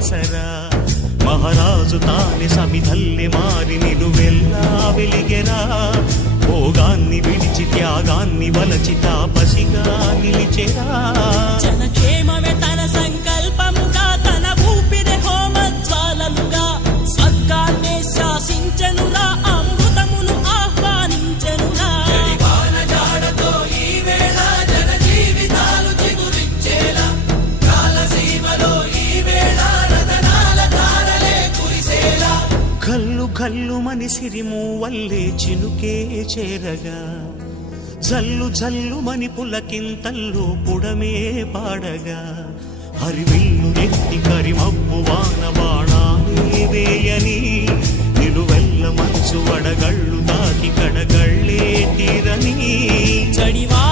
ఆసరా మహారాజు తానే సమిధల్లె మారి నిలువెల్లా వెలిగెరా భోగాన్ని విడిచి త్యాగాన్ని వలచి తాపసిగా నిలిచెరా జనక్షేమమే తన సంకల్పముగా తన ఊపిరి హోమజ్వాలలుగా స్వర్గాన్నే శాసించెనురా అమృతమును ఆహ్వానించెనురా జాడతో ఈ వేళ జన జీవితాలు చిగురించేలా కాలసీమలో ఈ వేళ రతనాల ధారలే కురిసేలా కల్లు కల్లు మని సిరిము వల్లే చినుకే చేరగా జల్లు జల్లు మని పులకింతల్లు పుడమే పాడగా హరివిల్లు నెత్తి కరిమబ్బు వాన బాణాలే వేయని నిలువెల్ల మనసు వడగళ్ళు తాకి కడగళ్ళే తీరని జడివా